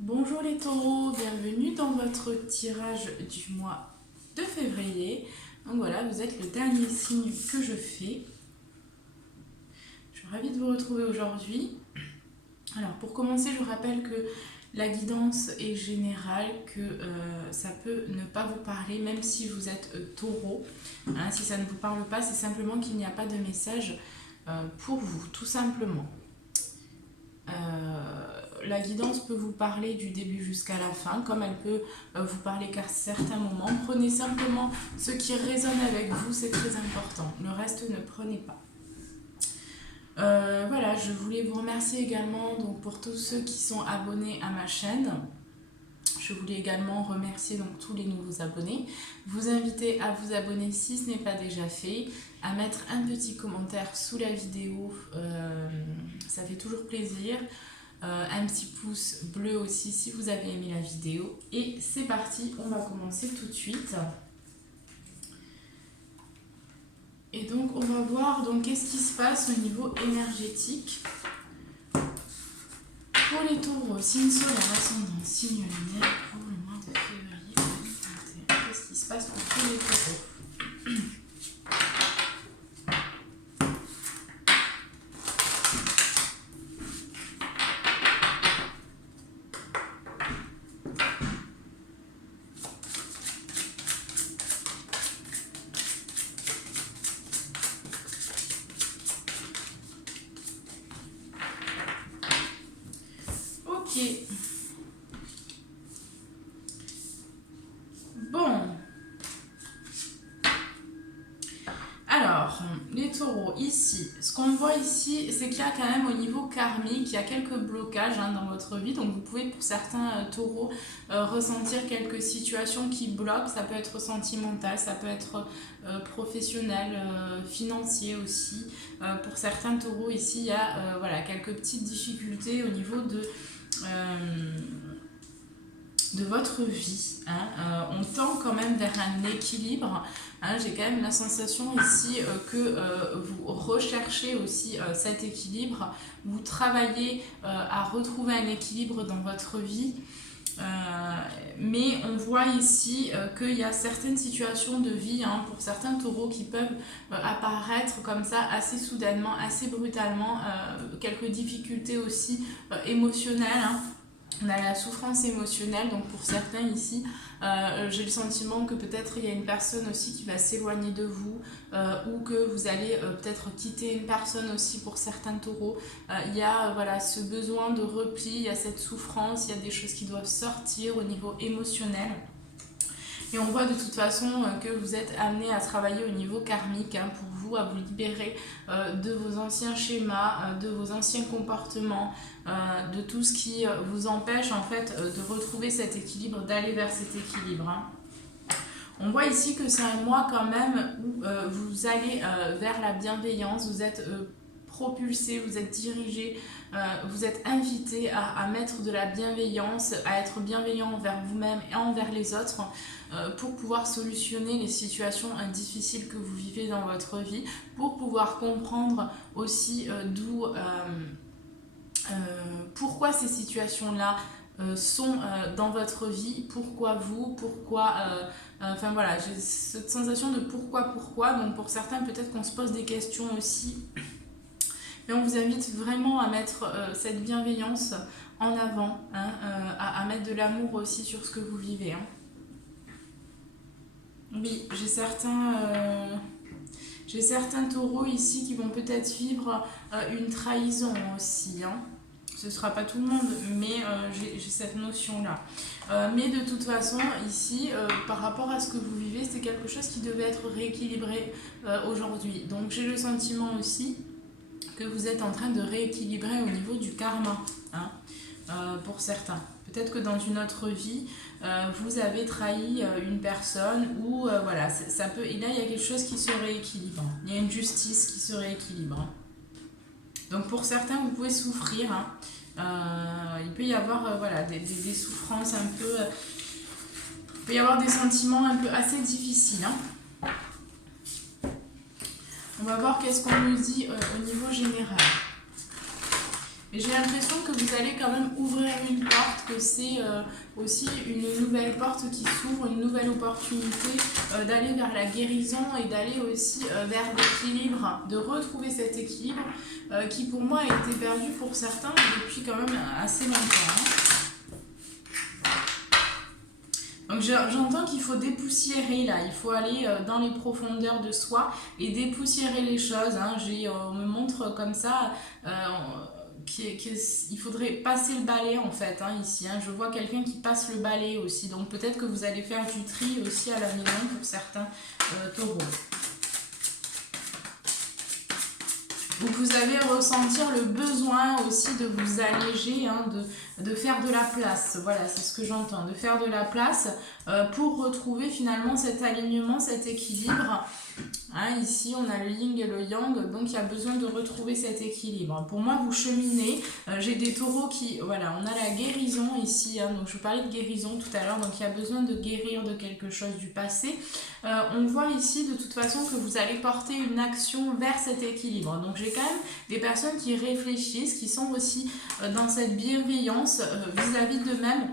Bonjour les taureaux, bienvenue dans votre tirage du mois de février. Donc voilà, vous êtes le dernier signe que je fais. Je suis ravie de vous retrouver aujourd'hui. Alors pour commencer, je vous rappelle que la guidance est générale, que ça peut ne pas vous parler, même si vous êtes taureau. Hein, si ça ne vous parle pas, c'est simplement qu'il n'y a pas de message pour vous, tout simplement. La guidance peut vous parler du début jusqu'à la fin, comme elle peut vous parler qu'à certains moments. Prenez simplement ce qui résonne avec vous, c'est très important. Le reste, ne prenez pas. Voilà, je voulais vous remercier également donc, pour tous ceux qui sont abonnés à ma chaîne. Je voulais également remercier donc, tous les nouveaux abonnés. Vous inviter à vous abonner si ce n'est pas déjà fait, à mettre un petit commentaire sous la vidéo, ça fait toujours plaisir. Un petit pouce bleu aussi si vous avez aimé la vidéo. Et c'est parti, on va commencer tout de suite. Et donc on va voir donc qu'est-ce qui se passe au niveau énergétique. Pour les taureaux, signe solaire, ascendant, signe lunaire pour le mois de février 2021. Qu'est-ce qui se passe pour tous les taureaux? Ok. Bon. Alors, les taureaux, ici, ce qu'on voit ici, c'est qu'il y a quand même au niveau karmique, il y a quelques blocages dans votre vie. Donc, vous pouvez, pour certains taureaux, ressentir quelques situations qui bloquent. Ça peut être sentimental, ça peut être professionnel, financier aussi. Pour certains taureaux, ici, il y a voilà, quelques petites difficultés au niveau de votre vie. On tend quand même vers un équilibre. J'ai quand même la sensation ici que vous recherchez aussi cet équilibre. Vous travaillez à retrouver un équilibre dans votre vie. Mais on voit ici qu'il y a certaines situations de vie pour certains taureaux qui peuvent apparaître comme ça assez soudainement, assez brutalement. Quelques difficultés aussi émotionnelles. On a la souffrance émotionnelle, donc pour certains ici, j'ai le sentiment que peut-être il y a une personne aussi qui va s'éloigner de vous ou que vous allez peut-être quitter une personne aussi pour certains taureaux. Il y a voilà, ce besoin de repli, il y a cette souffrance, il y a des choses qui doivent sortir au niveau émotionnel. Et on voit de toute façon que vous êtes amené à travailler au niveau karmique pour vous, à vous libérer de vos anciens schémas, de vos anciens comportements, de tout ce qui vous empêche en fait de retrouver cet équilibre, d'aller vers cet équilibre. On voit ici que c'est un mois quand même où vous allez vers la bienveillance, vous êtes propulsé, vous êtes dirigé, vous êtes invité à mettre de la bienveillance, à être bienveillant envers vous-même et envers les autres pour pouvoir solutionner les situations difficiles que vous vivez dans votre vie, pour pouvoir comprendre aussi pourquoi ces situations-là sont dans votre vie, pourquoi vous, pourquoi... enfin voilà, j'ai cette sensation de pourquoi. Donc pour certains, peut-être qu'on se pose des questions aussi. Mais on vous invite vraiment à mettre cette bienveillance en avant, à mettre de l'amour aussi sur ce que vous vivez. Oui, j'ai certains taureaux ici qui vont peut-être vivre une trahison aussi. Ce ne sera pas tout le monde, mais j'ai cette notion-là. Mais de toute façon, ici, par rapport à ce que vous vivez, c'est quelque chose qui devait être rééquilibré aujourd'hui. Donc j'ai le sentiment aussi que vous êtes en train de rééquilibrer au niveau du karma, pour certains. Peut-être que dans une autre vie, vous avez trahi une personne ou voilà, ça peut, et là il y a quelque chose qui se rééquilibre. Il y a une justice qui se rééquilibre. Donc pour certains, vous pouvez souffrir. Il peut y avoir voilà, des souffrances un peu... il peut y avoir des sentiments un peu assez difficiles. On va voir qu'est-ce qu'on nous dit au niveau général. Et j'ai l'impression que vous allez quand même ouvrir une porte, que c'est aussi une nouvelle porte qui s'ouvre, une nouvelle opportunité d'aller vers la guérison et d'aller aussi vers l'équilibre, de retrouver cet équilibre qui pour moi a été perdu pour certains depuis quand même assez longtemps. Hein. Donc j'entends qu'il faut dépoussiérer là, il faut aller dans les profondeurs de soi et dépoussiérer les choses. Hein. On me montre comme ça qu'il faudrait passer le balai en fait hein, ici. Hein. Je vois quelqu'un qui passe le balai aussi, donc peut-être que vous allez faire du tri aussi à la maison pour certains taureaux. Donc vous allez ressentir le besoin aussi de vous alléger, hein, de faire de la place. Voilà, c'est ce que j'entends, de faire de la place pour retrouver finalement cet alignement, cet équilibre. Hein, ici, on a le yin et le yang, donc il y a besoin de retrouver cet équilibre. Pour moi, vous cheminez. J'ai des taureaux qui... Voilà, on a la guérison ici. Hein, donc je parlais de guérison tout à l'heure, donc il y a besoin de guérir de quelque chose du passé. On voit ici de toute façon que vous allez porter une action vers cet équilibre. Donc j'ai quand même des personnes qui réfléchissent, qui sont aussi dans cette bienveillance vis-à-vis d'eux-mêmes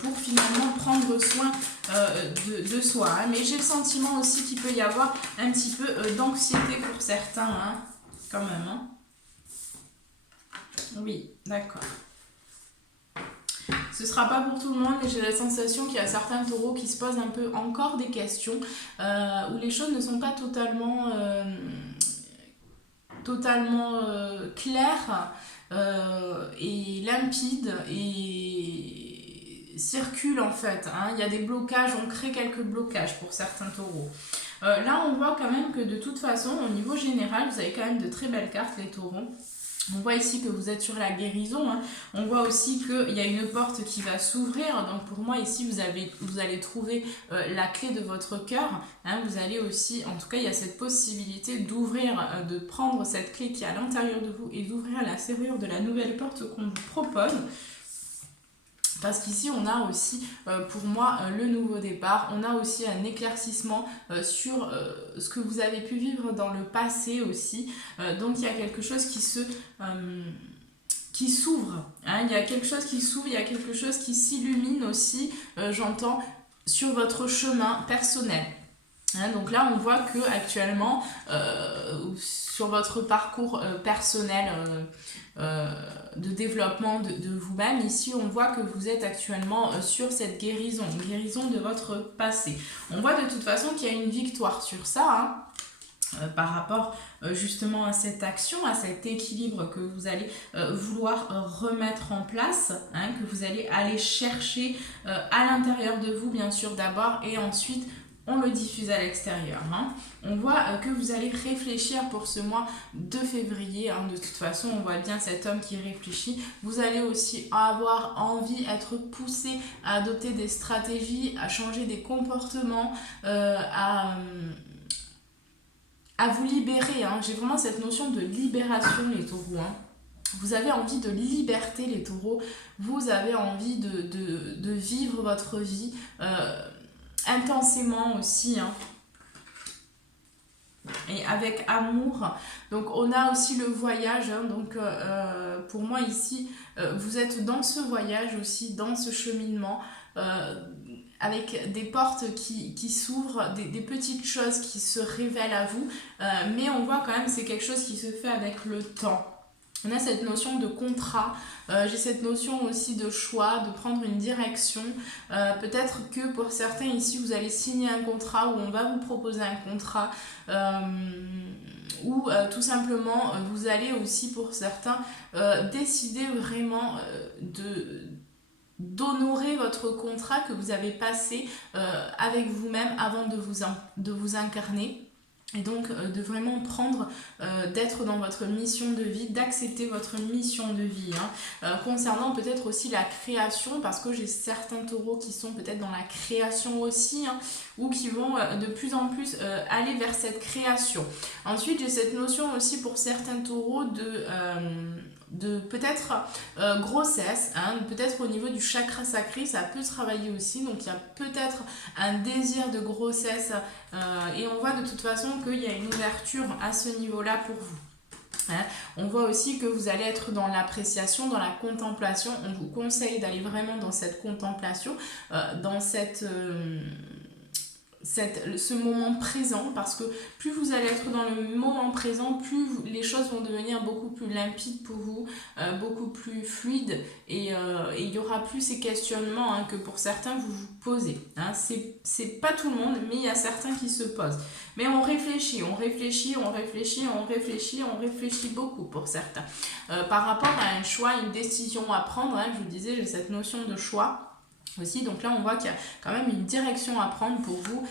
pour finalement prendre soin de soi. Hein. Mais j'ai le sentiment aussi qu'il peut y avoir un petit peu d'anxiété pour certains, hein, quand même. Hein. Oui, d'accord. Ce ne sera pas pour tout le monde, mais j'ai la sensation qu'il y a certains taureaux qui se posent un peu encore des questions, où les choses ne sont pas totalement claires et limpides et circulent en fait. Hein. Il y a des blocages, on crée quelques blocages pour certains taureaux. Là, on voit quand même que de toute façon, au niveau général, vous avez quand même de très belles cartes, les taureaux. On voit ici que vous êtes sur la guérison, hein. On voit aussi qu'il y a une porte qui va s'ouvrir, donc pour moi ici vous allez trouver la clé de votre cœur, hein. Vous allez aussi, en tout cas il y a cette possibilité d'ouvrir, de prendre cette clé qui est à l'intérieur de vous et d'ouvrir la serrure de la nouvelle porte qu'on vous propose. Parce qu'ici, on a aussi, pour moi, le nouveau départ. On a aussi un éclaircissement sur ce que vous avez pu vivre dans le passé aussi. Donc, il y a quelque chose qui s'ouvre. Hein. Il y a quelque chose qui s'ouvre, il y a quelque chose qui s'illumine aussi, j'entends, sur votre chemin personnel. Hein, donc là, on voit que actuellement, sur votre parcours personnel de développement de vous-même, ici, on voit que vous êtes actuellement sur cette guérison de votre passé. On voit de toute façon qu'il y a une victoire sur ça, hein, par rapport justement à cette action, à cet équilibre que vous allez vouloir remettre en place, hein, que vous allez aller chercher à l'intérieur de vous, bien sûr, d'abord, et ensuite on le diffuse à l'extérieur. Hein. On voit que vous allez réfléchir pour ce mois de février. Hein. De toute façon, on voit bien cet homme qui réfléchit. Vous allez aussi avoir envie, être poussé à adopter des stratégies, à changer des comportements, à vous libérer. Hein. J'ai vraiment cette notion de libération, les taureaux. Hein. Vous avez envie de liberté, les taureaux. Vous avez envie de vivre votre vie intensément aussi, hein. Et avec amour. Donc on a aussi le voyage, hein. Donc pour moi ici vous êtes dans ce voyage aussi, dans ce cheminement, avec des portes qui s'ouvrent, des petites choses qui se révèlent à vous, mais on voit quand même c'est quelque chose qui se fait avec le temps. On a cette notion de contrat, j'ai cette notion aussi de choix, de prendre une direction. Peut-être que pour certains ici, vous allez signer un contrat ou on va vous proposer un contrat. Ou tout simplement, vous allez aussi pour certains décider vraiment d'honorer votre contrat que vous avez passé avec vous-même avant de vous incarner. Et donc de vraiment prendre, d'être dans votre mission de vie, d'accepter votre mission de vie. Hein. Concernant peut-être aussi la création, parce que j'ai certains taureaux qui sont peut-être dans la création aussi, hein, ou qui vont de plus en plus aller vers cette création. Ensuite, j'ai cette notion aussi pour certains taureaux de peut-être grossesse, hein, peut-être au niveau du chakra sacré, ça peut travailler aussi, donc il y a peut-être un désir de grossesse et on voit de toute façon qu'il y a une ouverture à ce niveau-là pour vous. Hein. On voit aussi que vous allez être dans l'appréciation, dans la contemplation. On vous conseille d'aller vraiment dans cette contemplation, dans ce moment présent, parce que plus vous allez être dans le moment présent, plus les choses vont devenir beaucoup plus limpides pour vous, beaucoup plus fluides, et il y aura plus ces questionnements que pour certains vous vous posez. Hein. C'est pas tout le monde, mais il y a certains qui se posent. Mais on réfléchit beaucoup pour certains. Par rapport à un choix, une décision à prendre, je vous disais, j'ai cette notion de choix aussi, donc là on voit qu'il y a quand même une direction à prendre pour vous,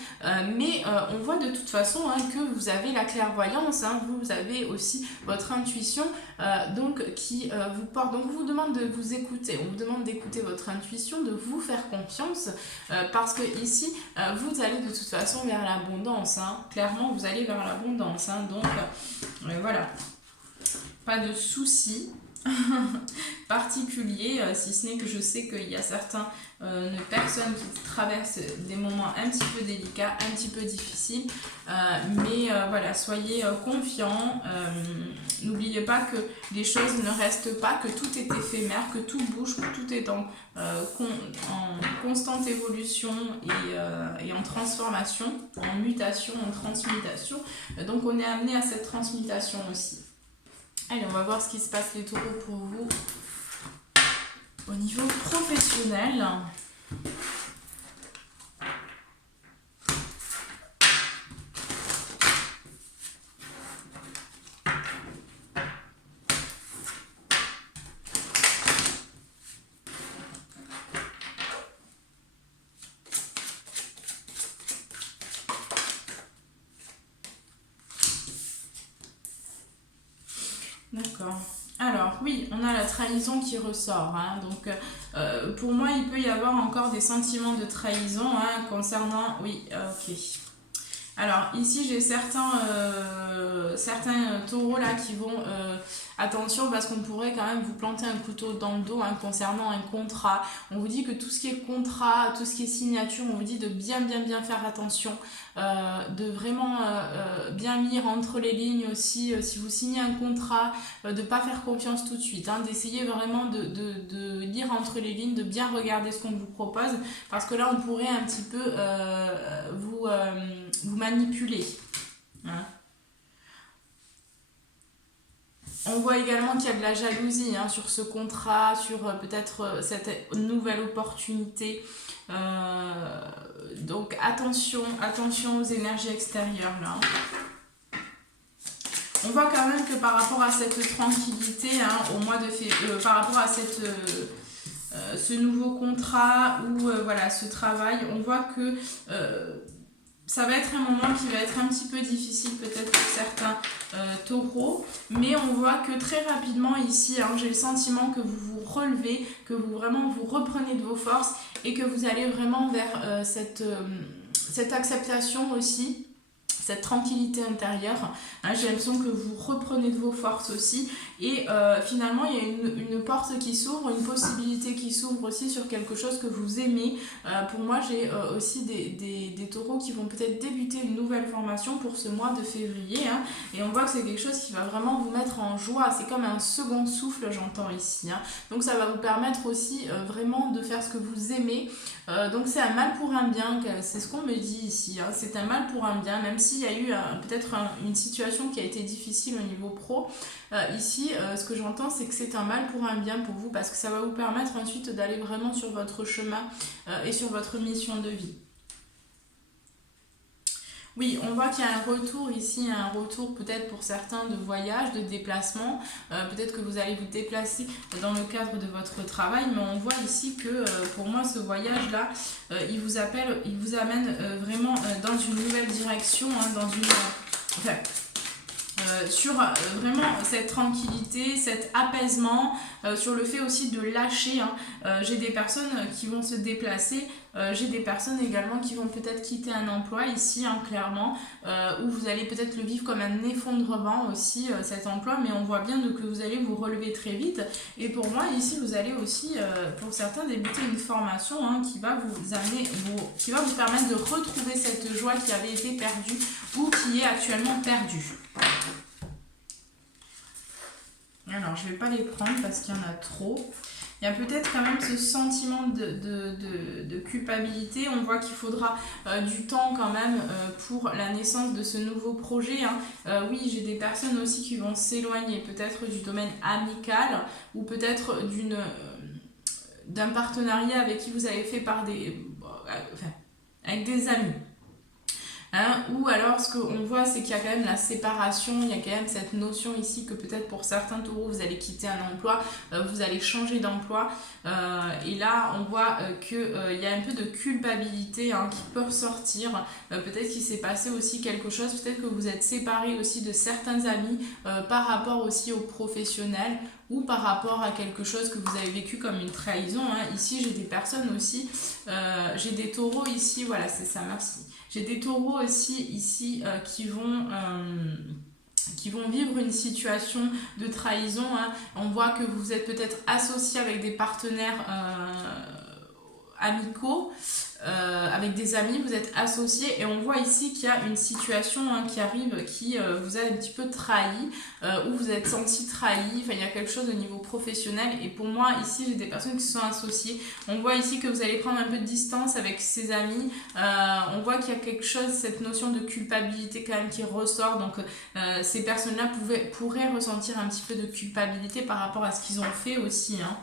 mais on voit de toute façon que vous avez la clairvoyance, vous avez aussi votre intuition, donc qui vous porte, donc on vous demande de vous écouter, on vous demande d'écouter votre intuition, de vous faire confiance, parce que ici vous allez de toute façon vers l'abondance, clairement vous allez vers l'abondance, donc voilà, pas de soucis particulier, si ce n'est que je sais qu'il y a certaines personnes qui traversent des moments un petit peu délicats, un petit peu difficiles, mais voilà, soyez confiants, n'oubliez pas que les choses ne restent pas, que tout est éphémère, que tout bouge, que tout est en constante évolution et en transformation, en mutation, en transmutation, donc on est amené à cette transmutation aussi. Allez, on va voir ce qui se passe les taureaux pour vous au niveau professionnel. D'accord. Alors oui, on a la trahison qui ressort, donc pour moi il peut y avoir encore des sentiments de trahison concernant, oui, ok. Alors ici j'ai certains taureaux là qui vont, attention parce qu'on pourrait quand même vous planter un couteau dans le dos concernant un contrat. On vous dit que tout ce qui est contrat, tout ce qui est signature, on vous dit de bien faire attention, de vraiment bien lire entre les lignes aussi, si vous signez un contrat, de ne pas faire confiance tout de suite, d'essayer vraiment de lire entre les lignes, de bien regarder ce qu'on vous propose, parce que là on pourrait un petit peu vous manipuler. On voit également qu'il y a de la jalousie sur ce contrat, sur peut-être cette nouvelle opportunité. Donc attention aux énergies extérieures là. On voit quand même que par rapport à cette tranquillité au mois de février, par rapport à ce nouveau contrat ou voilà, ce travail, on voit que ça va être un moment qui va être un petit peu difficile peut-être pour certains taureaux, mais on voit que très rapidement ici, j'ai le sentiment que vous vous relevez, que vous vraiment vous reprenez de vos forces et que vous allez vraiment vers cette acceptation aussi, cette tranquillité intérieure. J'ai l'impression que vous reprenez de vos forces aussi, et finalement il y a une porte qui s'ouvre, une possibilité qui s'ouvre aussi sur quelque chose que vous aimez. Pour moi j'ai aussi des taureaux qui vont peut-être débuter une nouvelle formation pour ce mois de février, et on voit que c'est quelque chose qui va vraiment vous mettre en joie, c'est comme un second souffle, j'entends ici, donc ça va vous permettre aussi vraiment de faire ce que vous aimez. Donc c'est un mal pour un bien, c'est ce qu'on me dit ici, c'est un mal pour un bien, même s'il y a eu peut-être une situation qui a été difficile au niveau pro, ici ce que j'entends c'est que c'est un mal pour un bien pour vous, parce que ça va vous permettre ensuite d'aller vraiment sur votre chemin et sur votre mission de vie. Oui, on voit qu'il y a un retour ici, un retour peut-être pour certains de voyage, de déplacement. Peut-être que vous allez vous déplacer dans le cadre de votre travail, mais on voit ici que pour moi ce voyage-là, il vous amène vraiment dans une nouvelle direction, sur vraiment cette tranquillité, cet apaisement, sur le fait aussi de lâcher. J'ai des personnes qui vont se déplacer, j'ai des personnes également qui vont peut-être quitter un emploi ici, clairement, où vous allez peut-être le vivre comme un effondrement aussi, cet emploi, mais on voit bien que vous allez vous relever très vite. Et pour moi ici vous allez aussi, pour certains, débuter une formation qui va vous amener, qui va vous permettre de retrouver cette joie qui avait été perdue ou qui est actuellement perdue. Alors, je ne vais pas les prendre parce qu'il y en a trop. Il y a peut-être quand même ce sentiment de culpabilité. On voit qu'il faudra du temps quand même pour la naissance de ce nouveau projet. Hein. Oui, j'ai des personnes aussi qui vont s'éloigner peut-être du domaine amical ou peut-être d'un partenariat avec qui vous avez fait avec des amis. Hein, ou alors ce qu'on voit c'est qu'il y a quand même la séparation, il y a quand même cette notion ici que peut-être pour certains taureaux vous allez quitter un emploi, vous allez changer d'emploi et là on voit qu'il y a un peu de culpabilité hein, qui peut ressortir, peut-être qu'il s'est passé aussi quelque chose, peut-être que vous êtes séparés aussi de certains amis par rapport aussi aux professionnels ou par rapport à quelque chose que vous avez vécu comme une trahison. Hein. Ici j'ai des personnes aussi, j'ai des taureaux ici, voilà c'est ça, merci. J'ai des taureaux aussi ici qui vont vivre une situation de trahison. Hein. On voit que vous êtes peut-être associé avec des partenaires amicaux, avec des amis, vous êtes associés et on voit ici qu'il y a une situation hein, qui arrive qui vous a un petit peu trahi ou vous êtes senti trahi, enfin il y a quelque chose au niveau professionnel et pour moi ici j'ai des personnes qui se sont associées, on voit ici que vous allez prendre un peu de distance avec ses amis, on voit qu'il y a quelque chose, cette notion de culpabilité quand même qui ressort, donc ces personnes là pourraient ressentir un petit peu de culpabilité par rapport à ce qu'ils ont fait aussi hein.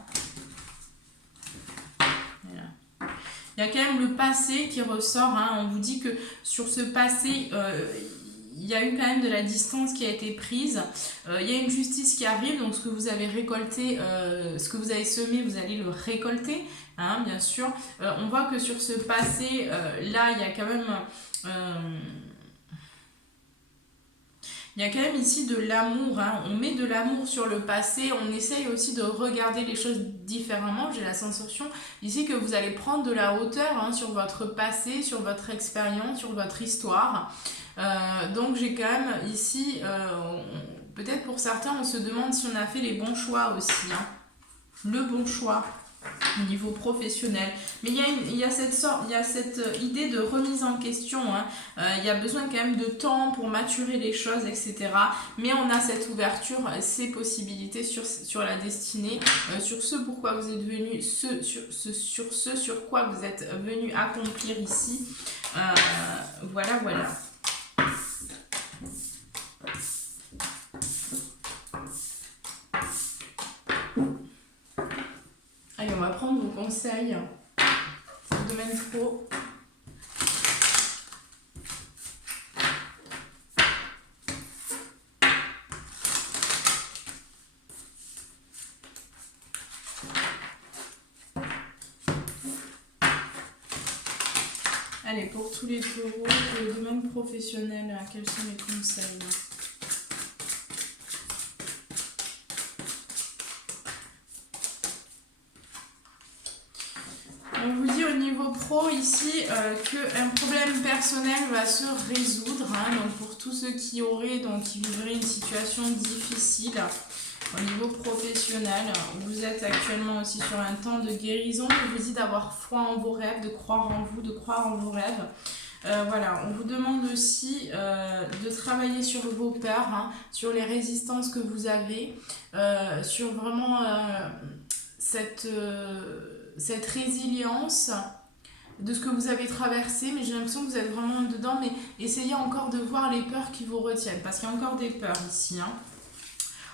Il y a quand même le passé qui ressort, hein. On vous dit que sur ce passé, il y a eu quand même de la distance qui a été prise. Il y a une justice qui arrive, donc ce que vous avez récolté, ce que vous avez semé, vous allez le récolter, hein, bien sûr. On voit que sur ce passé, là, il y a quand même... il y a quand même ici de l'amour, hein. On met de l'amour sur le passé, on essaye aussi de regarder les choses différemment. J'ai la sensation ici que vous allez prendre de la hauteur hein, sur votre passé, sur votre expérience, sur votre histoire. Donc j'ai quand même ici, peut-être pour certains, on se demande si on a fait les bons choix aussi. Hein. Le bon choix au niveau professionnel, mais il y a cette idée de remise en question, hein. Il y a besoin quand même de temps pour maturer les choses, etc. Mais on a cette ouverture, ces possibilités sur la destinée, sur ce pourquoi vous êtes venu, sur quoi vous êtes venu accomplir ici. Voilà. Allez, on va prendre vos conseils au domaine pro. Allez, pour tous les taureaux, pour le domaine professionnel, quels sont les conseils ? On vous dit au niveau pro ici qu'un problème personnel va se résoudre. Hein, donc pour tous ceux qui vivraient une situation difficile au niveau professionnel, vous êtes actuellement aussi sur un temps de guérison. On vous dit d'avoir foi en vos rêves, de croire en vous, de croire en vos rêves. Voilà, on vous demande aussi de travailler sur vos peurs, hein, sur les résistances que vous avez, sur vraiment cette résilience de ce que vous avez traversé, mais j'ai l'impression que vous êtes vraiment dedans, mais essayez encore de voir les peurs qui vous retiennent, parce qu'il y a encore des peurs ici. Hein.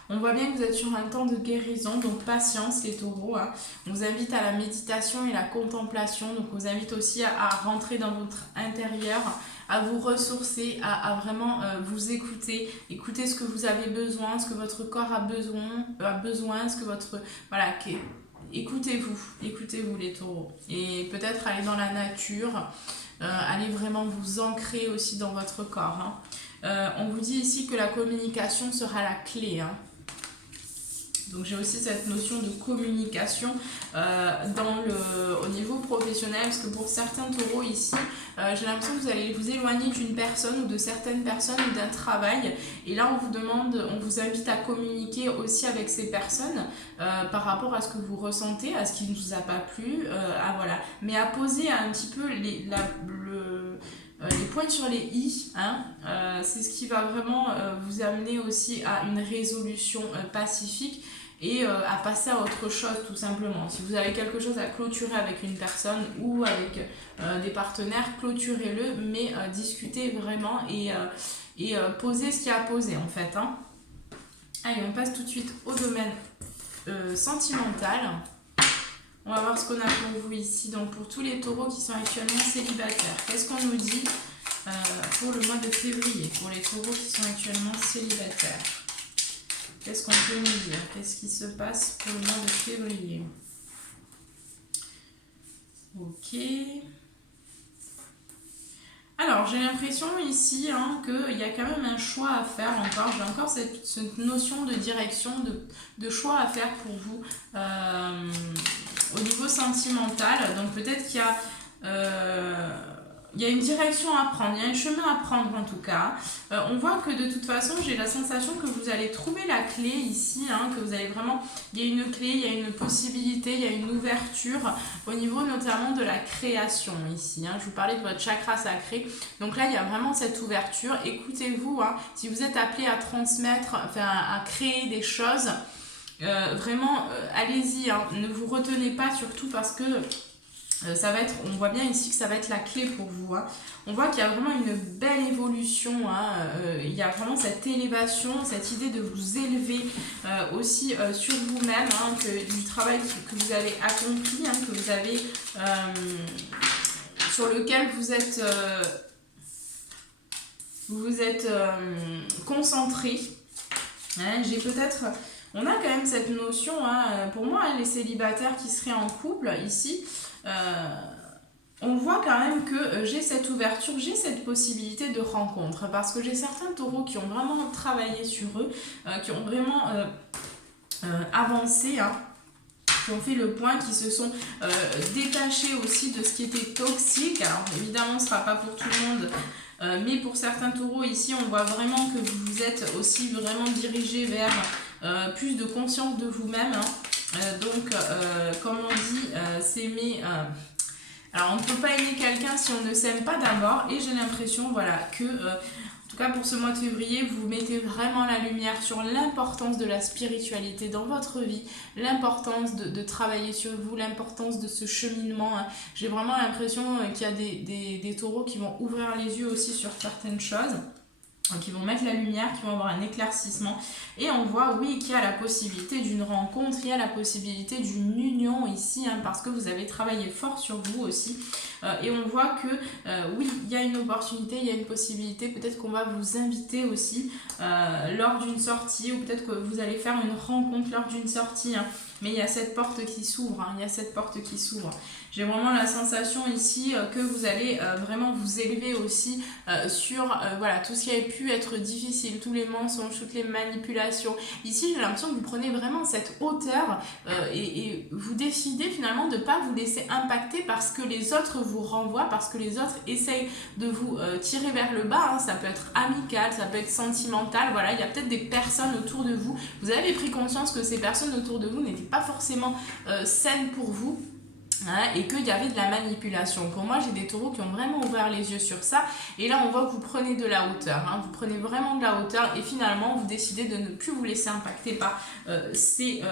On voit bien que vous êtes sur un temps de guérison, donc patience les taureaux. Hein. On vous invite à la méditation et la contemplation, donc on vous invite aussi à rentrer dans votre intérieur, à vous ressourcer, à vraiment vous écouter ce que vous avez besoin, ce que votre corps a besoin, ce que votre... Voilà, écoutez-vous les taureaux. Et peut-être aller dans la nature, aller vraiment vous ancrer aussi dans votre corps. Hein. On vous dit ici que la communication sera la clé. Hein. Donc j'ai aussi cette notion de communication au niveau professionnel, parce que pour certains taureaux ici, j'ai l'impression que vous allez vous éloigner d'une personne ou de certaines personnes ou d'un travail. Et là on vous invite à communiquer aussi avec ces personnes par rapport à ce que vous ressentez, à ce qui ne vous a pas plu, voilà. Mais à poser un petit peu les points sur les i, hein, c'est ce qui va vraiment vous amener aussi à une résolution pacifique et à passer à autre chose tout simplement. Si vous avez quelque chose à clôturer avec une personne ou avec des partenaires, clôturez-le, mais discutez vraiment et posez ce qu'il y a à poser en fait. Hein. Allez, on passe tout de suite au domaine sentimental. On va voir ce qu'on a pour vous ici. Donc pour tous les taureaux qui sont actuellement célibataires, qu'est-ce qu'on nous dit pour le mois de février, pour les taureaux qui sont actuellement célibataires? Qu'est-ce qu'on peut nous dire? Qu'est-ce qui se passe pour le mois de février? Ok. Alors, j'ai l'impression ici hein, qu'il y a quand même un choix à faire encore. J'ai encore cette notion de direction, de choix à faire pour vous au niveau sentimental. Donc, peut-être qu'il y a... il y a une direction à prendre, il y a un chemin à prendre en tout cas. On voit que de toute façon, j'ai la sensation que vous allez trouver la clé ici, hein, que vous allez vraiment... Il y a une clé, il y a une possibilité, il y a une ouverture au niveau notamment de la création ici. Hein. Je vous parlais de votre chakra sacré. Donc là, il y a vraiment cette ouverture. Écoutez-vous, hein, si vous êtes appelé à transmettre, enfin à créer des choses, vraiment, allez-y, hein, ne vous retenez pas surtout parce que... ça va être, on voit bien ici que ça va être la clé pour vous. Hein. On voit qu'il y a vraiment une belle évolution. Hein. Il y a vraiment cette élévation, cette idée de vous élever aussi sur vous-même, hein, du travail que vous avez accompli, hein, que vous avez sur lequel vous êtes concentré. Hein. J'ai peut-être, on a quand même cette notion. Hein, pour moi, hein, les célibataires qui seraient en couple ici. On voit quand même que j'ai cette ouverture, j'ai cette possibilité de rencontre parce que j'ai certains taureaux qui ont vraiment travaillé sur eux, qui ont vraiment avancé, hein, qui ont fait le point, qui se sont détachés aussi de ce qui était toxique. Alors évidemment, ce ne sera pas pour tout le monde. Mais pour certains taureaux ici, on voit vraiment que vous êtes aussi vraiment dirigé vers plus de conscience de vous-même. Hein. Donc, comme on dit, s'aimer... alors, on ne peut pas aimer quelqu'un si on ne s'aime pas d'abord. Et j'ai l'impression, voilà, que, en tout cas pour ce mois de février, vous mettez vraiment la lumière sur l'importance de la spiritualité dans votre vie, l'importance de travailler sur vous, l'importance de ce cheminement. Hein. J'ai vraiment l'impression qu'il y a des taureaux qui vont ouvrir les yeux aussi sur certaines choses, qui vont mettre la lumière, qui vont avoir un éclaircissement. Et on voit, oui, qu'il y a la possibilité d'une rencontre, il y a la possibilité d'une union ici, hein, parce que vous avez travaillé fort sur vous aussi. Et on voit que, oui, il y a une opportunité, il y a une possibilité. Peut-être qu'on va vous inviter aussi lors d'une sortie, ou peut-être que vous allez faire une rencontre lors d'une sortie. Hein. Mais il y a cette porte qui s'ouvre, hein, il y a cette porte qui s'ouvre. J'ai vraiment la sensation ici que vous allez vraiment vous élever aussi sur voilà, tout ce qui a pu être difficile, tous les mensonges, toutes les manipulations. Ici, j'ai l'impression que vous prenez vraiment cette hauteur et vous décidez finalement de ne pas vous laisser impacter parce que les autres vous renvoient, parce que les autres essayent de vous tirer vers le bas. Hein. Ça peut être amical, ça peut être sentimental. Voilà, il y a peut-être des personnes autour de vous. Vous avez pris conscience que ces personnes autour de vous n'étaient pas forcément saines pour vous. Hein, et qu'il y avait de la manipulation. Pour moi, j'ai des taureaux qui ont vraiment ouvert les yeux sur ça. Et là, on voit que vous prenez de la hauteur. Hein, vous prenez vraiment de la hauteur et finalement, vous décidez de ne plus vous laisser impacter par ces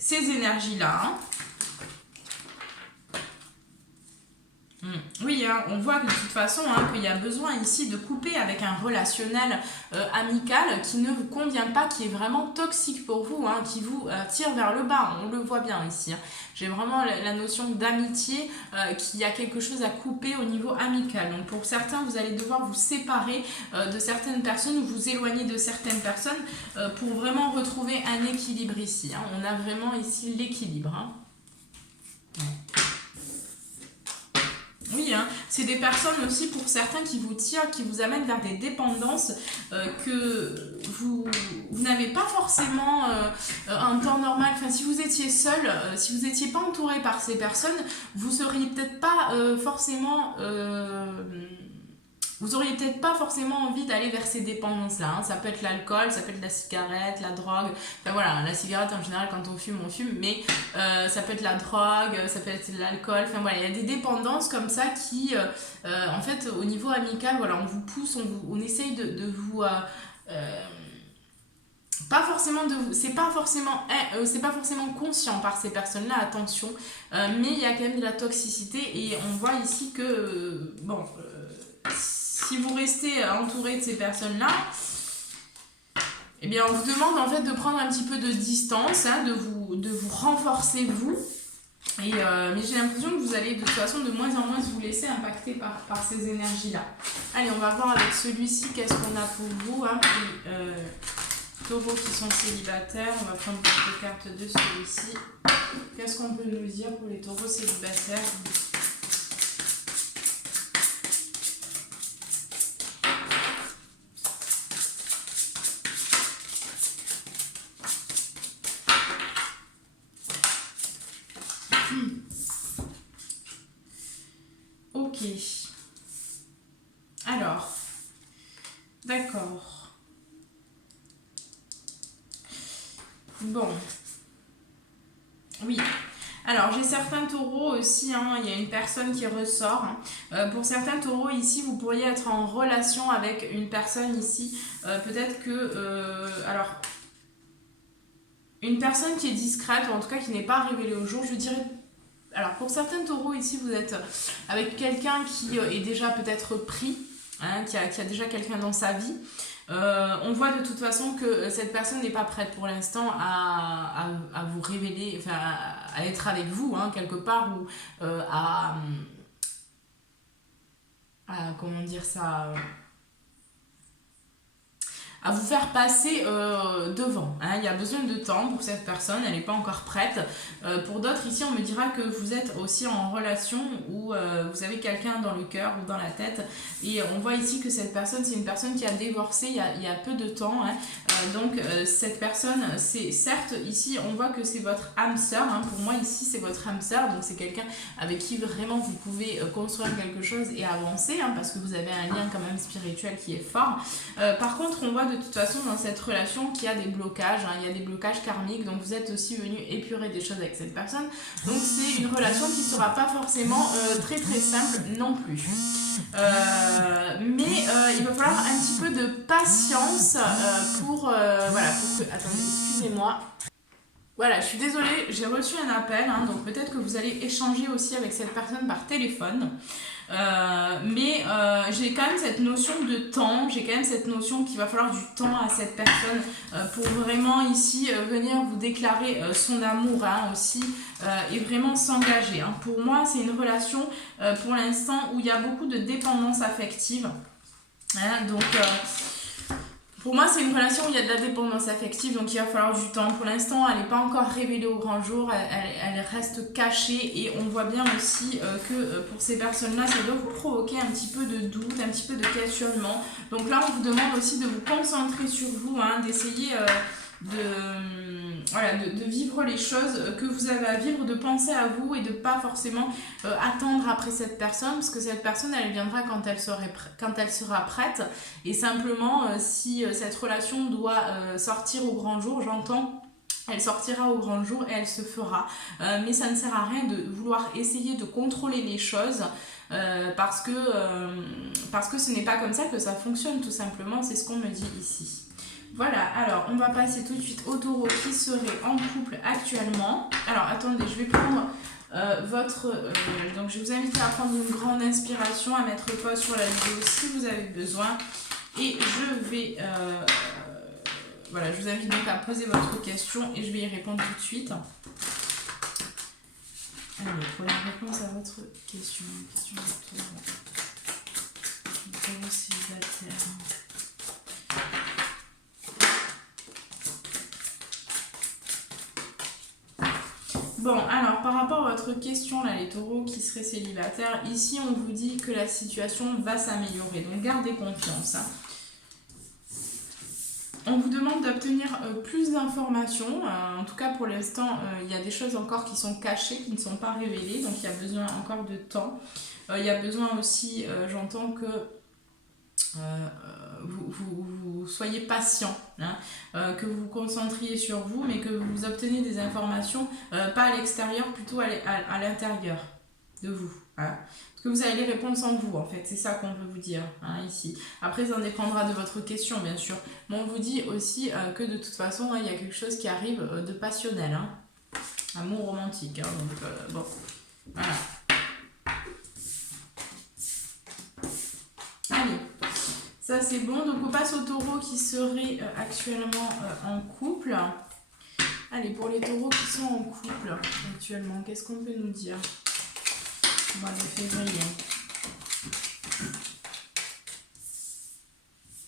énergies-là. Hein. Oui, hein, on voit que de toute façon hein, qu'il y a besoin ici de couper avec un relationnel amical qui ne vous convient pas, qui est vraiment toxique pour vous, hein, qui vous tire vers le bas. On le voit bien ici. Hein. J'ai vraiment la notion d'amitié, qu'il y a quelque chose à couper au niveau amical. Donc pour certains, vous allez devoir vous séparer de certaines personnes ou vous éloigner de certaines personnes pour vraiment retrouver un équilibre ici. Hein. On a vraiment ici l'équilibre. Hein. Ouais. Oui, hein, c'est des personnes aussi pour certains qui vous tirent, qui vous amènent vers des dépendances que vous n'avez pas forcément en temps normal. Enfin, si vous étiez seul, si vous n'étiez pas entouré par ces personnes, vous seriez peut-être pas forcément vous auriez peut-être pas forcément envie d'aller vers ces dépendances-là. Hein. Ça peut être l'alcool, ça peut être la cigarette, la drogue. Enfin voilà, la cigarette en général quand on fume, mais ça peut être la drogue, ça peut être l'alcool. Enfin voilà, il y a des dépendances comme ça qui, en fait, au niveau amical, voilà, on vous pousse, on essaye de vous... pas forcément de vous, c'est pas forcément conscient par ces personnes-là, attention, mais il y a quand même de la toxicité et on voit ici que si vous restez entouré de ces personnes-là, eh bien on vous demande en fait de prendre un petit peu de distance, hein, de vous renforcer vous. Et mais j'ai l'impression que vous allez de toute façon de moins en moins vous laisser impacter par ces énergies-là. Allez, on va voir avec celui-ci qu'est-ce qu'on a pour vous. Hein, taureaux qui sont célibataires, on va prendre quelques cartes de celui-ci. Qu'est-ce qu'on peut nous dire pour les taureaux célibataires? Ok. Alors, d'accord. Bon. Oui. Alors, j'ai certains taureaux aussi, hein, il y a une personne qui ressort. Hein. Pour certains taureaux ici, vous pourriez être en relation avec une personne ici. Peut-être que... alors, une personne qui est discrète, ou en tout cas qui n'est pas révélée au jour, je dirais... Alors, pour certains taureaux ici, vous êtes avec quelqu'un qui est déjà peut-être pris, hein, qui a déjà quelqu'un dans sa vie. On voit de toute façon que cette personne n'est pas prête pour l'instant à vous révéler, enfin à être avec vous, hein, quelque part, ou comment dire ça, à vous faire passer devant. Hein. Il y a besoin de temps pour cette personne, elle n'est pas encore prête. Pour d'autres, ici, on me dira que vous êtes aussi en relation où vous avez quelqu'un dans le cœur ou dans la tête. Et on voit ici que cette personne, c'est une personne qui a divorcé il y a peu de temps. Hein. Donc, cette personne, c'est certes, ici, on voit que c'est votre âme sœur. Hein. Pour moi, ici, c'est votre âme sœur. Donc, c'est quelqu'un avec qui vraiment vous pouvez construire quelque chose et avancer. Hein, parce que vous avez un lien quand même spirituel qui est fort. Par contre, on voit de toute façon dans cette relation qu'il y a des blocages, hein, il y a des blocages karmiques, donc vous êtes aussi venu épurer des choses avec cette personne, donc c'est une relation qui ne sera pas forcément très très simple non plus. Mais il va falloir un petit peu de patience pour que... Attendez, excusez-moi. Voilà, je suis désolée, j'ai reçu un appel, hein, donc peut-être que vous allez échanger aussi avec cette personne par téléphone. Mais j'ai quand même cette notion de temps, j'ai quand même cette notion qu'il va falloir du temps à cette personne pour vraiment ici venir vous déclarer son amour, hein, aussi et vraiment s'engager. Hein. Pour moi, c'est une relation pour l'instant où il y a beaucoup de dépendance affective. Hein, donc... pour moi, c'est une relation où il y a de la dépendance affective, donc il va falloir du temps. Pour l'instant, elle n'est pas encore révélée au grand jour, elle reste cachée et on voit bien aussi que pour ces personnes-là, ça doit vous provoquer un petit peu de doute, un petit peu de questionnement. Donc là, on vous demande aussi de vous concentrer sur vous, hein, d'essayer de vivre les choses que vous avez à vivre, de penser à vous et de pas forcément attendre après cette personne, parce que cette personne elle viendra quand elle sera prête, et simplement si cette relation doit sortir au grand jour, j'entends, elle sortira au grand jour et elle se fera, mais ça ne sert à rien de vouloir essayer de contrôler les choses parce que ce n'est pas comme ça que ça fonctionne, tout simplement, c'est ce qu'on me dit ici. Voilà, alors on va passer tout de suite au taureau qui serait en couple actuellement. Alors attendez, je vais prendre donc je vous invite à prendre une grande inspiration, à mettre pause sur la vidéo si vous avez besoin. Et je vais... voilà, je vous invite donc à poser votre question et je vais y répondre tout de suite. Allez, pour la réponse à votre question de taureau. Taureau célibataire. Bon, alors par rapport à votre question, là, les taureaux qui seraient célibataires, ici on vous dit que la situation va s'améliorer, donc gardez confiance. Hein. On vous demande d'obtenir plus d'informations, en tout cas pour l'instant il y a des choses encore qui sont cachées, qui ne sont pas révélées, donc il y a besoin encore de temps. Il y a besoin aussi, j'entends que vous soyez patient, hein, que vous vous concentriez sur vous, mais que vous obtenez des informations, pas à l'extérieur, plutôt à l'intérieur de vous. Hein. Parce que vous avez les réponses en vous, en fait, c'est ça qu'on veut vous dire, hein, ici. Après, ça en dépendra de votre question, bien sûr. Mais on vous dit aussi que de toute façon, hein, il y a quelque chose qui arrive de passionnel, hein. Amour romantique, hein, donc bon, voilà. Allez. Ça c'est bon, donc on passe aux taureaux qui seraient actuellement en couple. Allez, pour les taureaux qui sont en couple actuellement, qu'est-ce qu'on peut nous dire au mois de février?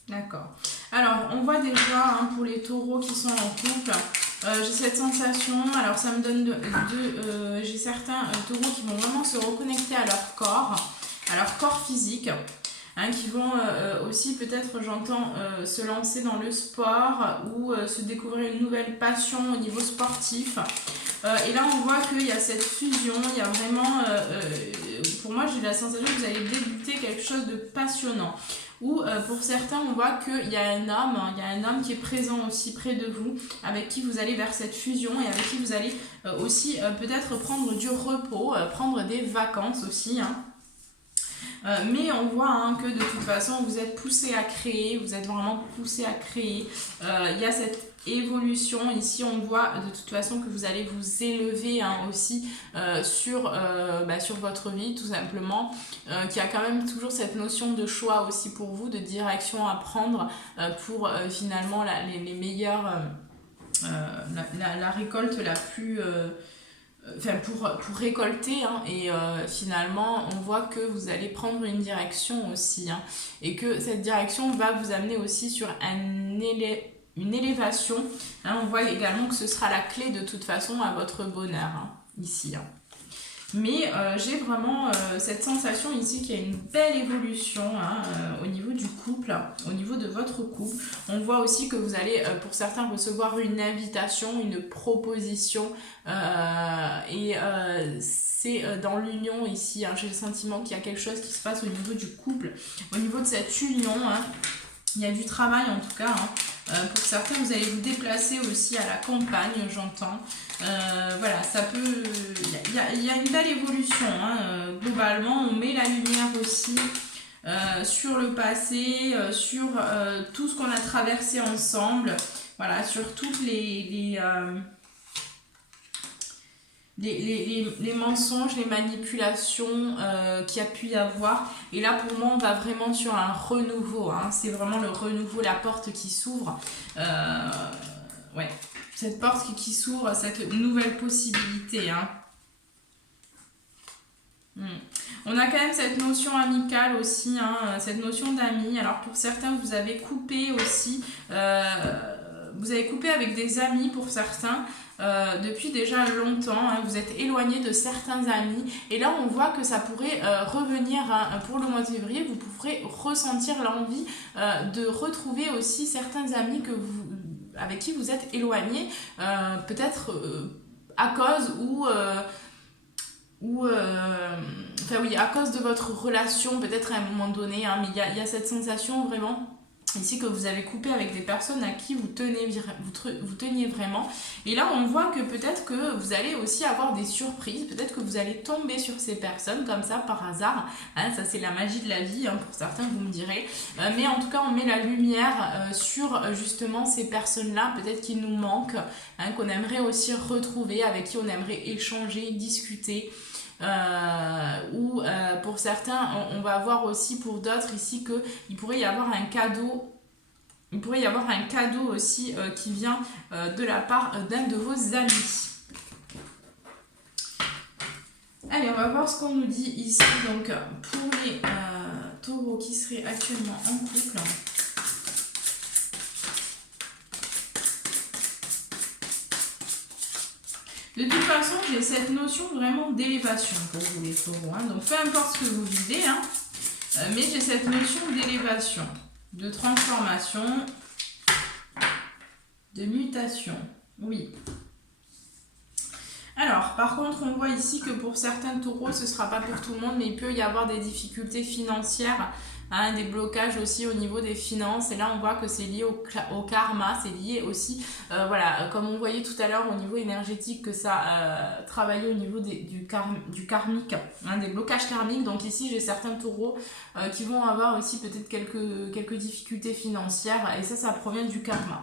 D'accord. Alors, on voit déjà hein, pour les taureaux qui sont en couple, j'ai cette sensation, alors ça me donne j'ai certains taureaux qui vont vraiment se reconnecter à leur corps physique. Hein, qui vont aussi peut-être, j'entends, se lancer dans le sport ou se découvrir une nouvelle passion au niveau sportif. Et là, on voit qu'il y a cette fusion, il y a vraiment, pour moi, j'ai la sensation que vous allez débuter quelque chose de passionnant. Ou pour certains, on voit qu'il y a un homme qui est présent aussi près de vous, avec qui vous allez vers cette fusion et avec qui vous allez aussi peut-être prendre du repos, prendre des vacances aussi, hein. Mais on voit hein, que de toute façon vous êtes poussé à créer, vous êtes vraiment poussé à créer. Il y a cette évolution ici, on voit de toute façon que vous allez vous élever hein, aussi sur votre vie tout simplement, qu'il y a quand même toujours cette notion de choix aussi pour vous, de direction à prendre pour finalement les meilleures, la récolte la plus... Enfin, pour récolter hein, et finalement on voit que vous allez prendre une direction aussi hein, et que cette direction va vous amener aussi sur une élévation hein, on voit également que ce sera la clé de toute façon à votre bonheur hein, ici hein. Mais j'ai vraiment cette sensation ici qu'il y a une belle évolution hein, au niveau du couple, au niveau de votre couple. On voit aussi que vous allez, pour certains, recevoir une invitation, une proposition. C'est dans l'union ici. Hein, j'ai le sentiment qu'il y a quelque chose qui se passe au niveau du couple. Au niveau de cette union, hein, il y a du travail en tout cas. Hein. Pour certains, vous allez vous déplacer aussi à la campagne, j'entends. Voilà, ça peut... Il y a une belle évolution. Hein. Globalement, on met la lumière aussi sur le passé, sur tout ce qu'on a traversé ensemble. Voilà, sur toutes les mensonges, les manipulations qu'il y a pu y avoir. Et là, pour moi, on va vraiment sur un renouveau. Hein. C'est vraiment le renouveau, la porte qui s'ouvre. Ouais, cette porte qui s'ouvre, cette nouvelle possibilité. Hein. On a quand même cette notion amicale aussi, hein, cette notion d'amis. Alors pour certains, vous avez coupé aussi... vous avez coupé avec des amis pour certains depuis déjà longtemps, hein, vous êtes éloigné de certains amis et là on voit que ça pourrait revenir hein, pour le mois de février, vous pourrez ressentir l'envie de retrouver aussi certains amis avec qui vous êtes éloigné, peut-être à cause enfin oui, à cause de votre relation peut-être à un moment donné, hein, mais il y a cette sensation vraiment ici que vous avez coupé avec des personnes à qui vous teniez vraiment. Et là, on voit que peut-être que vous allez aussi avoir des surprises. Peut-être que vous allez tomber sur ces personnes comme ça par hasard. Hein, ça, c'est la magie de la vie. Hein, pour certains, vous me direz. Mais en tout cas, on met la lumière sur justement ces personnes-là. Peut-être qu'ils nous manquent. Hein, qu'on aimerait aussi retrouver. Avec qui on aimerait échanger, discuter. Ou pour certains on va voir aussi pour d'autres ici qu'il pourrait y avoir un cadeau. Il pourrait y avoir un cadeau aussi qui vient de la part d'un de vos amis. Allez, on va voir ce qu'on nous dit ici. Donc pour les taureaux qui seraient actuellement en couple. De toute façon, j'ai cette notion vraiment d'élévation pour vous les taureaux. Hein. Donc, peu importe ce que vous vivez, hein, mais j'ai cette notion d'élévation, de transformation, de mutation. Oui. Alors, par contre, on voit ici que pour certains taureaux, ce ne sera pas pour tout le monde, mais il peut y avoir des difficultés financières hein, des blocages aussi au niveau des finances, et là on voit que c'est lié au karma, c'est lié aussi, voilà, comme on voyait tout à l'heure au niveau énergétique, que ça travaillait au niveau du karmique, hein, des blocages karmiques. Donc ici j'ai certains taureaux qui vont avoir aussi peut-être quelques difficultés financières, et ça provient du karma.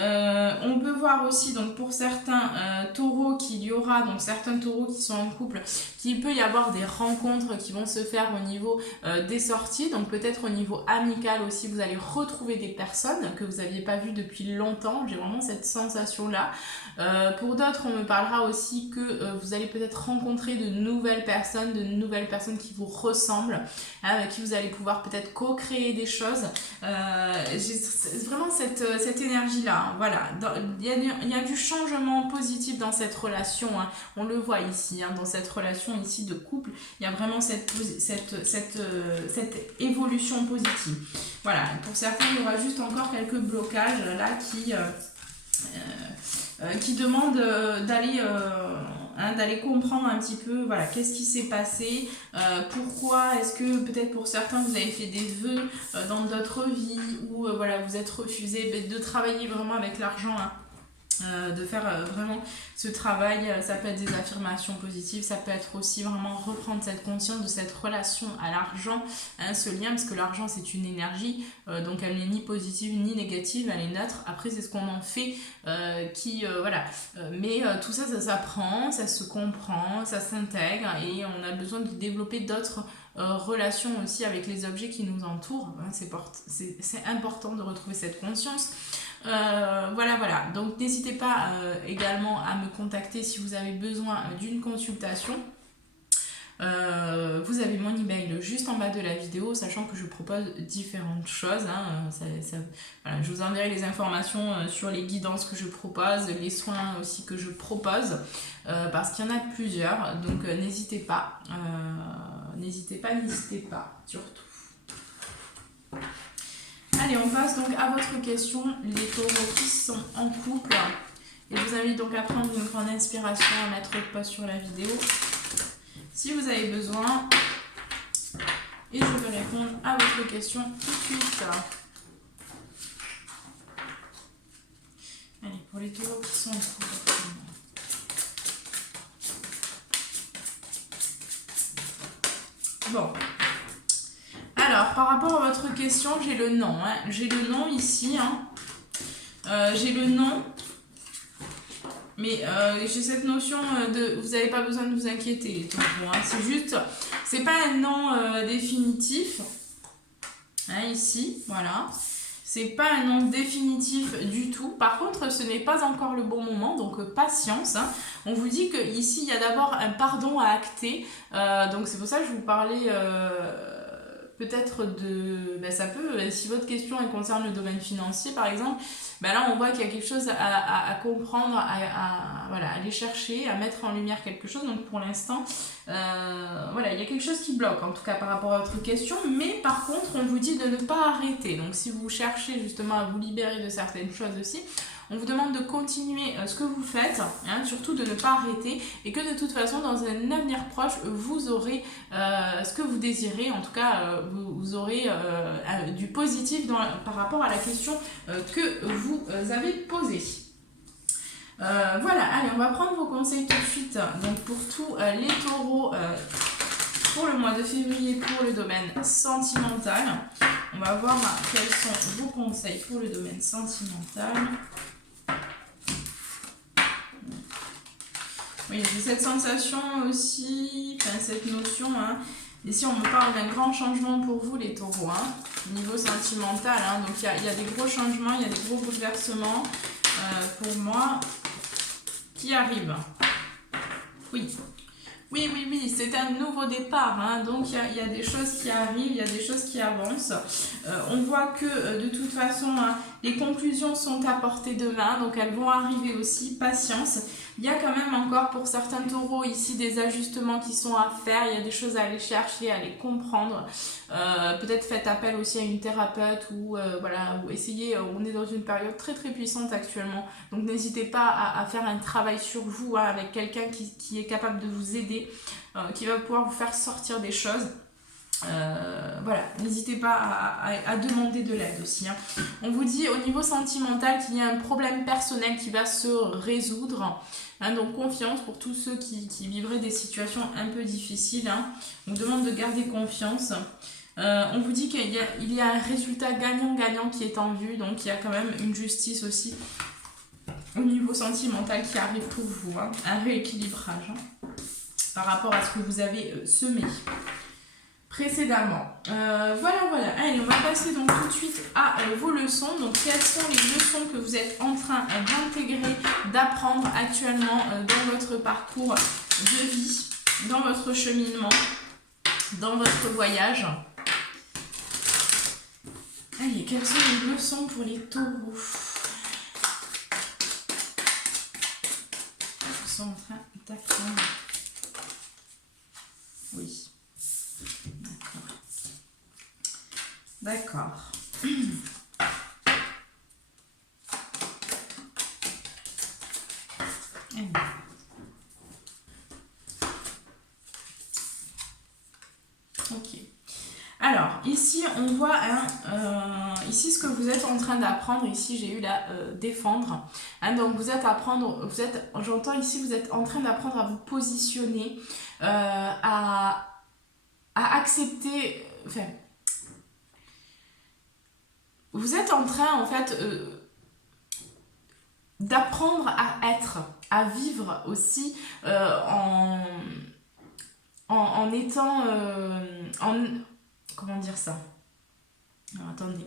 On peut voir aussi, donc pour certains taureaux, qu'il y aura, donc certains taureaux qui sont en couple, qu'il peut y avoir des rencontres qui vont se faire au niveau des sorties, donc peut-être au niveau amical aussi, vous allez retrouver des personnes que vous n'aviez pas vues depuis longtemps. J'ai vraiment cette sensation là. Pour d'autres, on me parlera aussi que vous allez peut-être rencontrer de nouvelles personnes qui vous ressemblent, hein, avec qui vous allez pouvoir peut-être co-créer des choses. J'ai vraiment cette énergie là, hein, voilà. Il y a du changement positif dans cette relation, hein. On le voit ici, hein, dans cette relation ici de couple, il y a vraiment cette évolution positive. Voilà, pour certains il y aura juste encore quelques blocages là qui demandent d'aller comprendre un petit peu, voilà, qu'est-ce qui s'est passé, pourquoi est-ce que peut-être pour certains vous avez fait des vœux dans d'autres vies, ou voilà, vous êtes refusé de travailler vraiment avec l'argent, hein. De faire vraiment ce travail, ça peut être des affirmations positives, ça peut être aussi vraiment reprendre cette conscience de cette relation à l'argent, hein, ce lien, parce que l'argent c'est une énergie, donc elle n'est ni positive ni négative, elle est neutre. Après c'est ce qu'on en fait voilà, mais tout ça s'apprend, ça se comprend, ça s'intègre, et on a besoin de développer d'autres relations aussi avec les objets qui nous entourent, hein. C'est important de retrouver cette conscience. Voilà, donc n'hésitez pas également à me contacter si vous avez besoin d'une consultation. Vous avez mon email juste en bas de la vidéo, sachant que je propose différentes choses, hein. Voilà, je vous enverrai les informations sur les guidances que je propose, les soins aussi que je propose, parce qu'il y en a plusieurs, donc n'hésitez pas, surtout. Allez, on passe donc à votre question, les taureaux qui sont en couple. Et je vous invite donc à prendre une grande inspiration, à mettre pause sur la vidéo si vous avez besoin. Et je vais répondre à votre question tout de suite. Allez, pour les taureaux qui sont en couple. Bon. Alors, par rapport à votre question, j'ai le nom. Hein. J'ai le nom ici. Hein. J'ai le nom. Mais j'ai cette notion de... Vous n'avez pas besoin de vous inquiéter, les taureaux. Hein. C'est juste... C'est pas un nom définitif. Hein, ici, voilà. C'est pas un nom définitif du tout. Par contre, ce n'est pas encore le bon moment, donc patience. Hein. On vous dit qu'ici, il y a d'abord un pardon à acter. Donc c'est pour ça que je vous parlais... peut-être ça peut, si votre question elle concerne le domaine financier par exemple, là on voit qu'il y a quelque chose à comprendre, voilà, aller chercher, à mettre en lumière quelque chose. Donc pour l'instant, voilà, il y a quelque chose qui bloque en tout cas par rapport à votre question, mais par contre on vous dit de ne pas arrêter. Donc si vous cherchez justement à vous libérer de certaines choses aussi, on vous demande de continuer ce que vous faites, hein, surtout de ne pas arrêter, et que de toute façon, dans un avenir proche, vous aurez ce que vous désirez. En tout cas, vous aurez du positif par rapport à la question que vous avez posée. Voilà, allez, on va prendre vos conseils tout de suite. Donc pour tous les taureaux, pour le mois de février, pour le domaine sentimental, on va voir quels sont vos conseils pour le domaine sentimental. Oui, j'ai cette sensation aussi, cette notion, hein. Ici on me parle d'un grand changement pour vous les taureaux, hein, niveau sentimental, hein. Donc il y a des gros changements, il y a des gros bouleversements pour moi qui arrivent. Oui, c'est un nouveau départ, hein. Donc il y a des choses qui arrivent, il y a des choses qui avancent. On voit que de toute façon, hein, les conclusions sont à portée de main, donc elles vont arriver aussi, patience. Il y a quand même encore pour certains taureaux ici des ajustements qui sont à faire, il y a des choses à aller chercher, à aller comprendre. Peut-être faites appel aussi à une thérapeute ou voilà, ou essayez, on est dans une période très très puissante actuellement, donc n'hésitez pas à faire un travail sur vous, hein, avec quelqu'un qui est capable de vous aider, qui va pouvoir vous faire sortir des choses. Voilà, n'hésitez pas à demander de l'aide aussi. Hein. On vous dit au niveau sentimental qu'il y a un problème personnel qui va se résoudre. Hein, donc confiance pour tous ceux qui vivraient des situations un peu difficiles. Hein. On vous demande de garder confiance. On vous dit qu'il y a un résultat gagnant-gagnant qui est en vue. Donc il y a quand même une justice aussi au niveau sentimental qui arrive pour vous. Hein. Un rééquilibrage par rapport à ce que vous avez semé précédemment. Voilà. Allez, on va passer donc tout de suite à vos leçons. Donc, quelles sont les leçons que vous êtes en train d'intégrer, d'apprendre actuellement dans votre parcours de vie, dans votre cheminement, dans votre voyage. Allez, quelles sont les leçons pour les taureaux? Ils sont en train d'apprendre. Oui. D'accord. Ok. Alors, ici, on voit ici ce que vous êtes en train d'apprendre. Ici, j'ai eu la défendre. Hein, donc, j'entends ici, vous êtes en train d'apprendre à vous positionner, à accepter. Enfin, vous êtes en train, en fait, d'apprendre à être, à vivre aussi en étant... comment dire ça? Alors, attendez.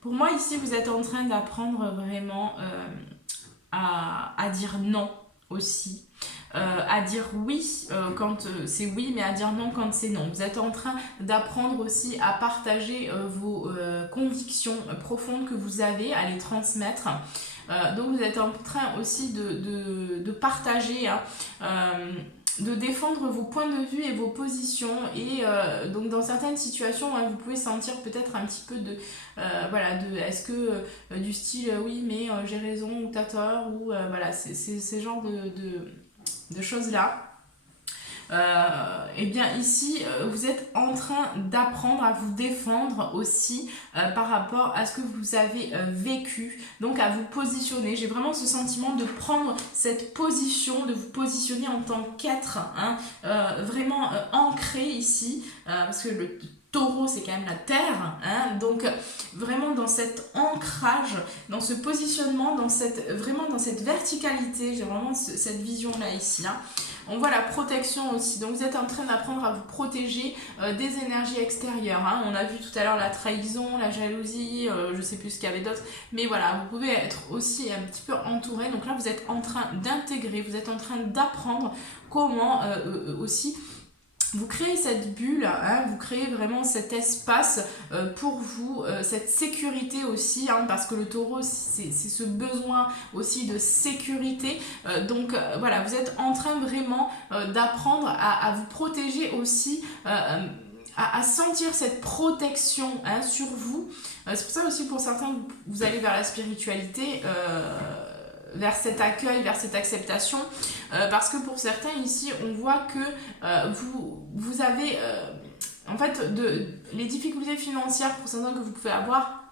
Pour moi, ici, vous êtes en train d'apprendre vraiment à dire non aussi. À dire oui quand c'est oui, mais à dire non quand c'est non. Vous êtes en train d'apprendre aussi à partager vos convictions profondes que vous avez, à les transmettre. Donc vous êtes en train aussi de partager, hein, de défendre vos points de vue et vos positions. Et donc dans certaines situations, hein, vous pouvez sentir peut-être un petit peu de est-ce que du style oui mais j'ai raison ou t'as tort, ou voilà, c'est ce genre de choses là. Et bien ici vous êtes en train d'apprendre à vous défendre aussi par rapport à ce que vous avez vécu, donc à vous positionner. J'ai vraiment ce sentiment de prendre cette position, de vous positionner en tant qu'être, hein, vraiment ancré ici, parce que le taureau c'est quand même la terre, hein, donc vraiment dans cet ancrage, dans ce positionnement, vraiment dans cette verticalité. J'ai vraiment cette vision là ici, hein. On voit la protection aussi, donc vous êtes en train d'apprendre à vous protéger des énergies extérieures, hein. On a vu tout à l'heure la trahison, la jalousie, je sais plus ce qu'il y avait d'autre, mais voilà, vous pouvez être aussi un petit peu entouré. Donc là vous êtes en train d'intégrer, vous êtes en train d'apprendre comment aussi vous créez cette bulle, hein, vous créez vraiment cet espace pour vous, cette sécurité aussi, hein, parce que le taureau c'est ce besoin aussi de sécurité, donc voilà, vous êtes en train vraiment d'apprendre à vous protéger aussi, à sentir cette protection, hein, sur vous. C'est pour ça aussi pour certains vous allez vers la spiritualité, vers cet accueil, vers cette acceptation, parce que pour certains ici on voit que vous avez en fait les difficultés financières pour certains que vous pouvez avoir,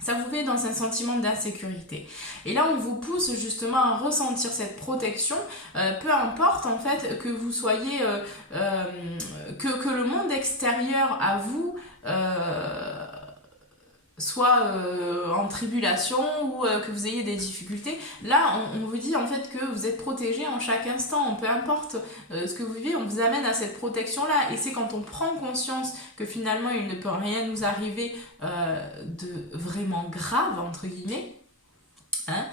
ça vous met dans un sentiment d'insécurité. Et là, on vous pousse justement à ressentir cette protection, peu importe en fait que vous soyez, que le monde extérieur à vous soit en tribulation, ou que vous ayez des difficultés. Là, on vous dit en fait que vous êtes protégé en chaque instant, peu importe ce que vous vivez, on vous amène à cette protection-là. Et c'est quand on prend conscience que finalement, il ne peut rien nous arriver de vraiment grave, entre guillemets, hein,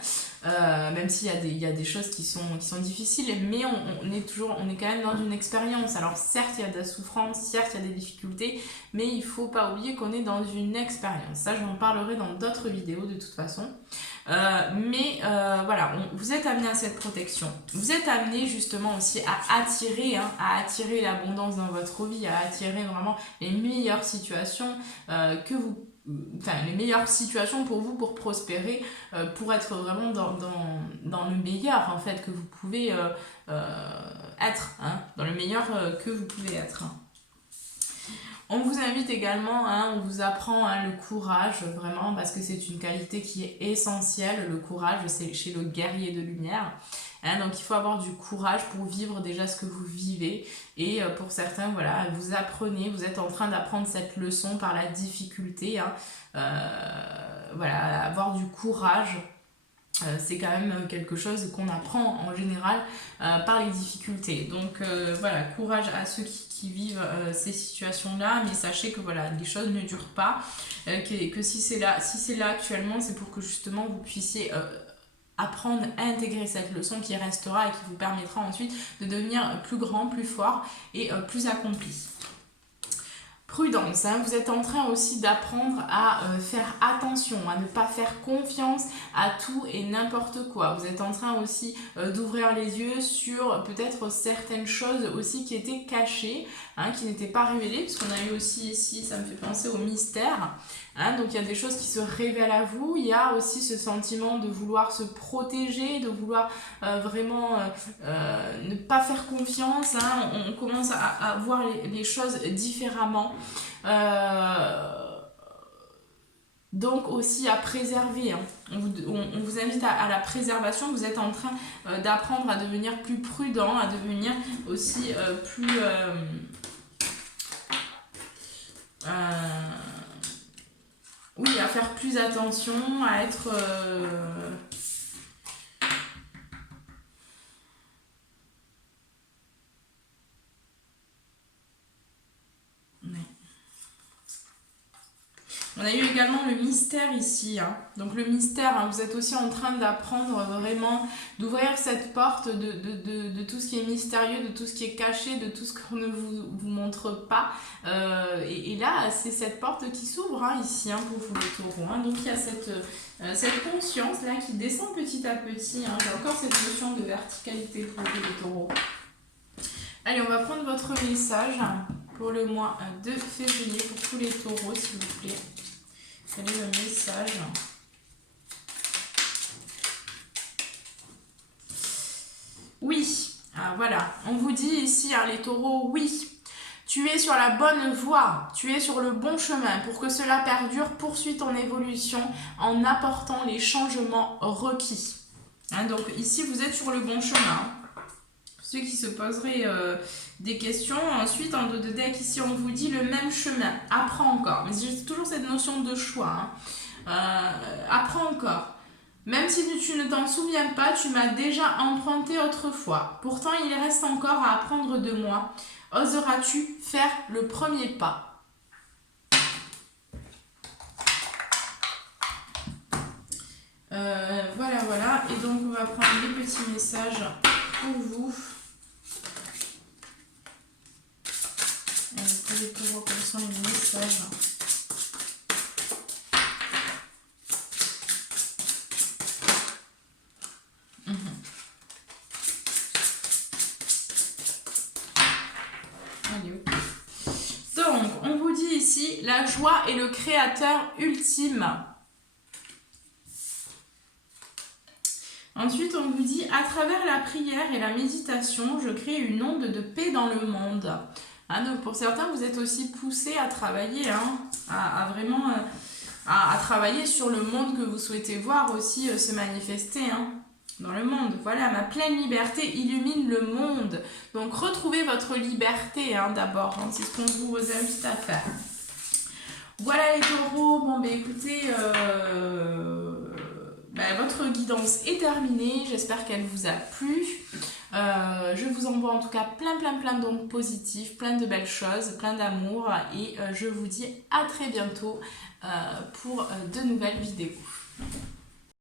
même s'il y a des choses qui sont difficiles, mais on est quand même dans une expérience. Alors certes il y a de la souffrance, certes il y a des difficultés, mais il faut pas oublier qu'on est dans une expérience. Ça j'en parlerai dans d'autres vidéos de toute façon, mais voilà, vous êtes amené à cette protection, vous êtes amené justement aussi à attirer l'abondance dans votre vie, à attirer vraiment les meilleures situations que vous enfin, les meilleures situations pour vous pour prospérer, pour être vraiment dans le meilleur en fait que vous pouvez être, hein, dans le meilleur que vous pouvez être. On vous invite également, hein, on vous apprend hein, le courage, vraiment, parce que c'est une qualité qui est essentielle. Le courage, c'est chez le guerrier de lumière. Hein, donc il faut avoir du courage pour vivre déjà ce que vous vivez. Et pour certains, voilà, vous apprenez, vous êtes en train d'apprendre cette leçon par la difficulté. Hein. Voilà, avoir du courage. C'est quand même quelque chose qu'on apprend en général par les difficultés. Donc voilà, courage à ceux qui vivent ces situations-là, mais sachez que voilà, les choses ne durent pas, que si c'est là actuellement, c'est pour que justement vous puissiez apprendre à intégrer cette leçon qui restera et qui vous permettra ensuite de devenir plus grand, plus fort et plus accompli. Prudence, hein, vous êtes en train aussi d'apprendre à faire attention, à ne pas faire confiance à tout et n'importe quoi. Vous êtes en train aussi d'ouvrir les yeux sur peut-être certaines choses aussi qui étaient cachées, hein, qui n'étaient pas révélées, parce qu'on a eu aussi ici, ça me fait penser au mystère. Hein, donc il y a des choses qui se révèlent à vous, il y a aussi ce sentiment de vouloir se protéger, de vouloir vraiment ne pas faire confiance, hein, on commence à voir les choses différemment. Donc aussi à préserver, hein. On vous invite à la préservation, vous êtes en train d'apprendre à devenir plus prudent, à devenir aussi plus... oui, à faire plus attention, à être... On a eu également le mystère ici. Hein. Donc le mystère, hein, vous êtes aussi en train d'apprendre vraiment, d'ouvrir cette porte de tout ce qui est mystérieux, de tout ce qui est caché, de tout ce qu'on ne vous montre pas. Et là, c'est cette porte qui s'ouvre hein, ici hein, pour vous les taureaux. Hein. Donc il y a cette conscience là qui descend petit à petit. Hein. J'ai encore cette notion de verticalité pour vous les taureaux. Allez, on va prendre votre message pour le mois de février pour tous les taureaux, s'il vous plaît. Quel est le message? Oui, voilà, on vous dit ici, hein, les taureaux, oui. Tu es sur la bonne voie, tu es sur le bon chemin. Pour que cela perdure, poursuis ton évolution en apportant les changements requis. Hein, donc ici, vous êtes sur le bon chemin. Ceux qui se poseraient des questions. Ensuite, en dos de deck, ici, on vous dit le même chemin. Apprends encore. Mais j'ai toujours cette notion de choix. Hein. Apprends encore. Même si tu ne t'en souviens pas, tu m'as déjà emprunté autrefois. Pourtant, il reste encore à apprendre de moi. Oseras-tu faire le premier pas? Voilà. Et donc, on va prendre des petits messages pour vous. Les taureaux, quels sont les messages? Allez, ok. Donc, on vous dit ici, la joie est le créateur ultime. Ensuite, on vous dit, à travers la prière et la méditation, je crée une onde de paix dans le monde. Hein, donc pour certains, vous êtes aussi poussés à travailler, hein, à vraiment à travailler sur le monde que vous souhaitez voir aussi se manifester hein, dans le monde. Voilà, ma pleine liberté illumine le monde. Donc retrouvez votre liberté hein, d'abord, hein, c'est ce qu'on vous invite à faire. Voilà les taureaux, bon ben écoutez, votre guidance est terminée, j'espère qu'elle vous a plu. Je vous envoie en tout cas plein d'ondes positives, plein de belles choses, plein d'amour et je vous dis à très bientôt pour de nouvelles vidéos.